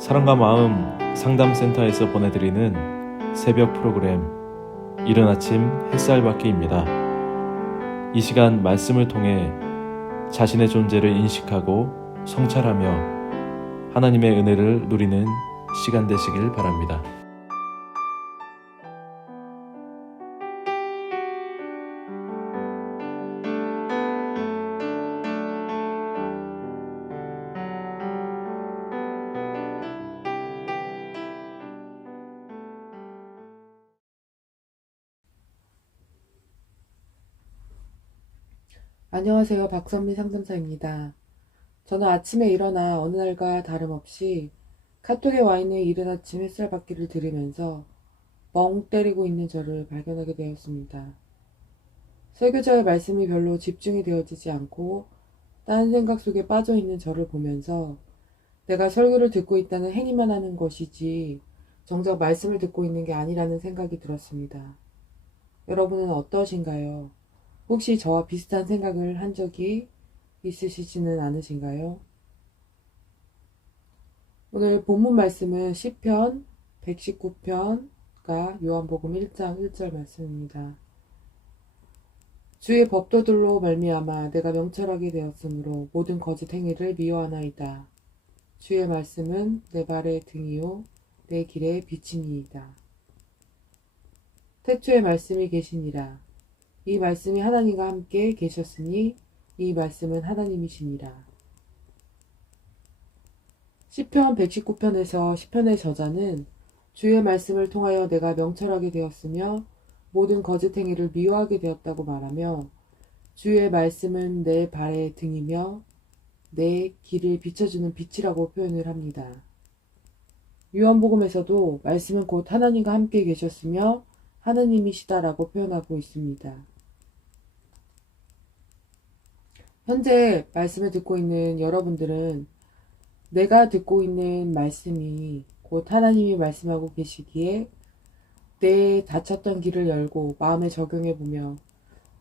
사랑과 마음 상담센터에서 보내드리는 새벽 프로그램 이른 아침 햇살받기입니다. 이 시간 말씀을 통해 자신의 존재를 인식하고 성찰하며 하나님의 은혜를 누리는 시간 되시길 바랍니다. 안녕하세요. 박선미 상담사입니다. 저는 아침에 일어나 어느 날과 다름없이 카톡에 와 있는 이른 아침 햇살 받기를 들으면서 멍 때리고 있는 저를 발견하게 되었습니다. 설교자의 말씀이 별로 집중이 되어지지 않고 딴 생각 속에 빠져 있는 저를 보면서 내가 설교를 듣고 있다는 행위만 하는 것이지 정작 말씀을 듣고 있는 게 아니라는 생각이 들었습니다. 여러분은 어떠신가요? 혹시 저와 비슷한 생각을 한 적이 있으시지는 않으신가요? 오늘 본문 말씀은 시편 119편과 요한복음 1장 1절 말씀입니다. 주의 법도들로 말미암아 내가 명철하게 되었으므로 모든 거짓 행위를 미워하나이다. 주의 말씀은 내 발의 등이요 내 길의 빛이니이다. 태초에 말씀이 계시니라. 이 말씀이 하나님과 함께 계셨으니 이 말씀은 하나님이시니라. 시편 119편에서 시편의 저자는 주의 말씀을 통하여 내가 명철하게 되었으며 모든 거짓 행위를 미워하게 되었다고 말하며 주의 말씀은 내 발의 등이며 내 길을 비춰주는 빛이라고 표현을 합니다. 요한복음에서도 말씀은 곧 하나님과 함께 계셨으며 하나님이시다라고 표현하고 있습니다. 현재 말씀을 듣고 있는 여러분들은 내가 듣고 있는 말씀이 곧 하나님이 말씀하고 계시기에 내 닫혔던 길을 열고 마음에 적용해보며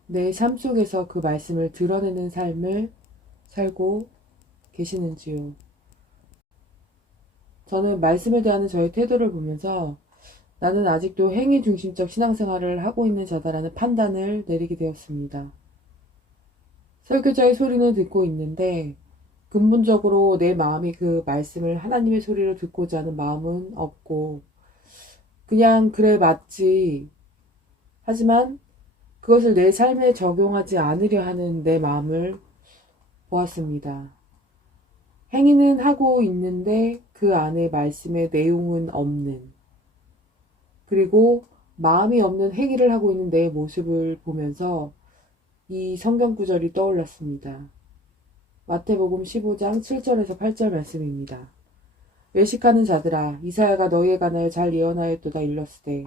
내 삶 속에서 그 말씀을 드러내는 삶을 살고 계시는지요? 저는 말씀에 대한 저의 태도를 보면서 나는 아직도 행위 중심적 신앙생활을 하고 있는 자다라는 판단을 내리게 되었습니다. 설교자의 소리는 듣고 있는데 근본적으로 내 마음이 그 말씀을 하나님의 소리를 듣고자 하는 마음은 없고 그냥 그래 맞지 하지만 그것을 내 삶에 적용하지 않으려 하는 내 마음을 보았습니다. 행위는 하고 있는데 그 안에 말씀의 내용은 없는, 그리고 마음이 없는 행위를 하고 있는 내 모습을 보면서 이 성경 구절이 떠올랐습니다. 마태복음 15장 7절에서 8절 말씀입니다. 외식하는 자들아, 이사야가 너희에 관하여 잘 예언하였도다 일렀으되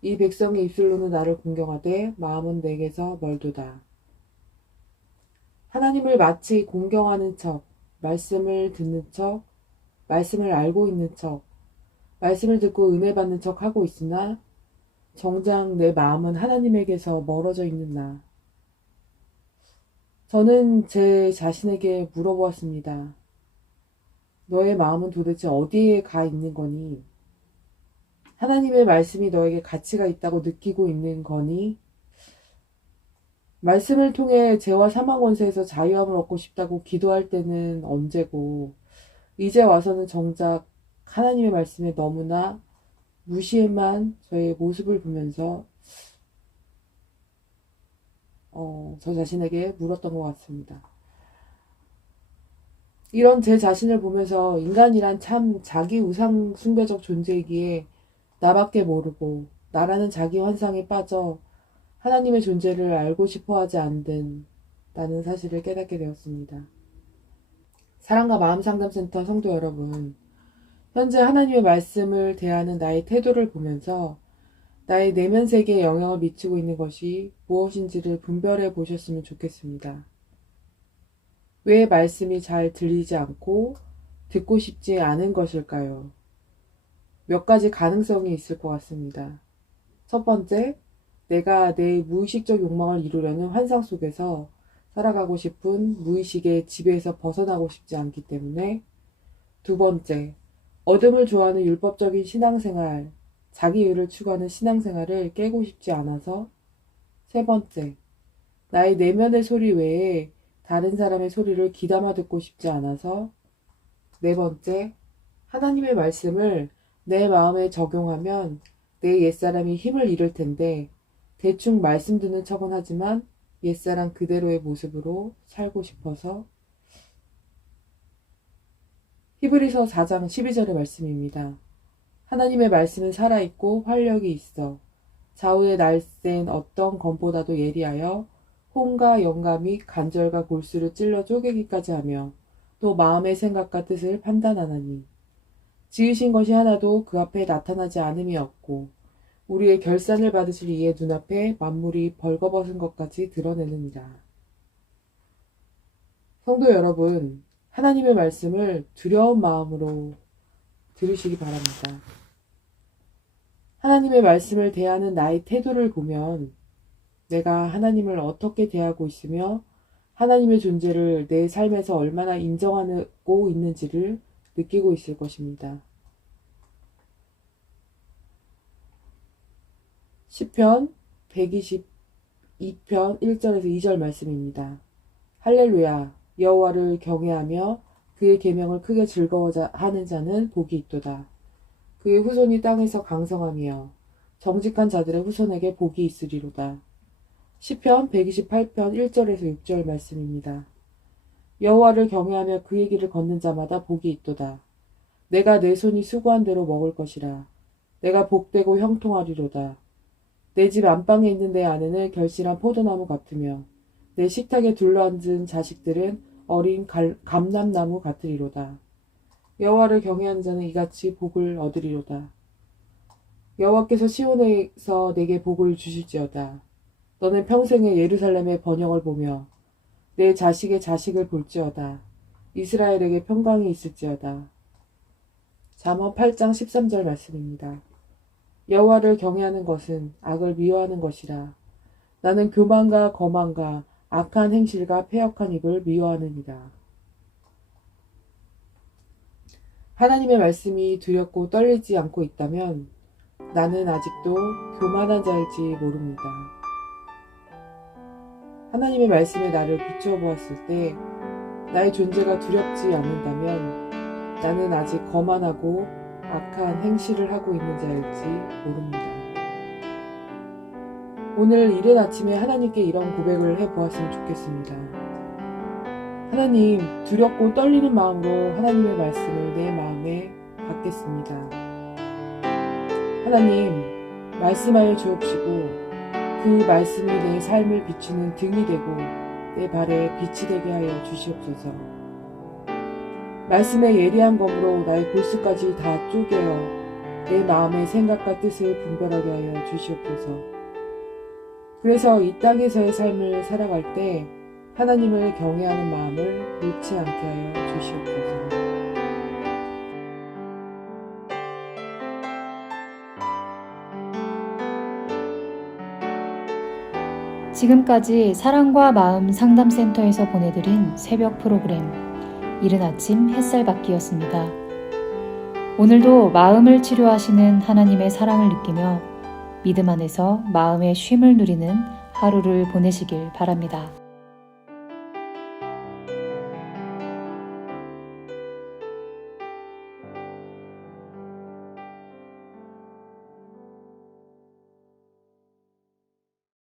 이 백성의 입술로는 나를 공경하되 마음은 내게서 멀도다. 하나님을 마치 공경하는 척, 말씀을 듣는 척, 말씀을 알고 있는 척, 말씀을 듣고 은혜 받는 척 하고 있으나 정작 내 마음은 하나님에게서 멀어져 있는 나. 저는 제 자신에게 물어보았습니다. 너의 마음은 도대체 어디에 가 있는 거니? 하나님의 말씀이 너에게 가치가 있다고 느끼고 있는 거니? 말씀을 통해 죄와 사망 권세에서 자유함을 얻고 싶다고 기도할 때는 언제고, 이제 와서는 정작 하나님의 말씀에 너무나 무시해만 저의 모습을 보면서 저 자신에게 물었던 것 같습니다. 이런 제 자신을 보면서 인간이란 참 자기 우상 숭배적 존재이기에 나밖에 모르고 나라는 자기 환상에 빠져 하나님의 존재를 알고 싶어 하지 않는다는 사실을 깨닫게 되었습니다. 사랑과 마음 상담센터 성도 여러분, 현재 하나님의 말씀을 대하는 나의 태도를 보면서 나의 내면 세계에 영향을 미치고 있는 것이 무엇인지를 분별해 보셨으면 좋겠습니다. 왜 말씀이 잘 들리지 않고 듣고 싶지 않은 것일까요? 몇 가지 가능성이 있을 것 같습니다. 첫 번째, 내가 내 무의식적 욕망을 이루려는 환상 속에서 살아가고 싶은 무의식의 지배에서 벗어나고 싶지 않기 때문에. 두 번째, 어둠을 좋아하는 율법적인 신앙생활, 자기의를 추구하는 신앙생활을 깨고 싶지 않아서. 세 번째, 나의 내면의 소리 외에 다른 사람의 소리를 귀담아 듣고 싶지 않아서. 네 번째, 하나님의 말씀을 내 마음에 적용하면 내 옛사람이 힘을 잃을 텐데 대충 말씀 듣는 척은 하지만 옛사람 그대로의 모습으로 살고 싶어서. 히브리서 4장 12절의 말씀입니다. 하나님의 말씀은 살아있고 활력이 있어 좌우에 날쌘 어떤 검보다도 예리하여 혼과 영과 및 관절과 골수를 찔러 쪼개기까지 하며 또 마음의 생각과 뜻을 판단하나니 지으신 것이 하나도 그 앞에 나타나지 않음이 없고 우리의 결산을 받으실 이의 눈앞에 만물이 벌거벗은 것까지 드러내느니라. 성도 여러분, 하나님의 말씀을 두려운 마음으로 들으시기 바랍니다. 하나님의 말씀을 대하는 나의 태도를 보면 내가 하나님을 어떻게 대하고 있으며 하나님의 존재를 내 삶에서 얼마나 인정하고 있는지를 느끼고 있을 것입니다. 시편 122편 1절에서 2절 말씀입니다. 할렐루야, 여호와를 경외하며 그의 계명을 크게 즐거워하는 자는 복이 있도다. 그의 후손이 땅에서 강성하며 정직한 자들의 후손에게 복이 있으리로다. 시편 128편 1절에서 6절 말씀입니다. 여호와를 경외하며 그의 길을 걷는 자마다 복이 있도다. 내가 내 손이 수고한 대로 먹을 것이라. 내가 복되고 형통하리로다. 내 집 안방에 있는 내 아내는 결실한 포도나무 같으며 내 식탁에 둘러앉은 자식들은 어린 감람나무 같으리로다. 여호와를 경외하는 자는 이같이 복을 얻으리로다. 여호와께서 시온에서 내게 복을 주실지어다. 너는 평생에 예루살렘의 번영을 보며 내 자식의 자식을 볼지어다. 이스라엘에게 평강이 있을지어다. 잠언 8장 13절 말씀입니다. 여호와를 경외하는 것은 악을 미워하는 것이라. 나는 교만과 거만과 악한 행실과 패역한 입을 미워하느니라. 하나님의 말씀이 두렵고 떨리지 않고 있다면 나는 아직도 교만한 자일지 모릅니다. 하나님의 말씀에 나를 비추어 보았을 때 나의 존재가 두렵지 않는다면 나는 아직 거만하고 악한 행실을 하고 있는 자일지 모릅니다. 오늘 이른 아침에 하나님께 이런 고백을 해보았으면 좋겠습니다. 하나님, 두렵고 떨리는 마음으로 하나님의 말씀을 내 마음에 받겠습니다. 하나님, 말씀하여 주옵시고 그 말씀이 내 삶을 비추는 등이 되고 내 발에 빛이 되게 하여 주시옵소서. 말씀의 예리한 검으로 나의 골수까지 다 쪼개어 내 마음의 생각과 뜻을 분별하게 하여 주시옵소서. 그래서 이 땅에서의 삶을 살아갈 때 하나님을 경외하는 마음을 놓지 않게 하여 주시옵소서. 지금까지 사랑과 마음 상담센터에서 보내드린 새벽 프로그램 이른 아침 햇살받기였습니다. 오늘도 마음을 치료하시는 하나님의 사랑을 느끼며 믿음 안에서 마음의 쉼을 누리는 하루를 보내시길 바랍니다.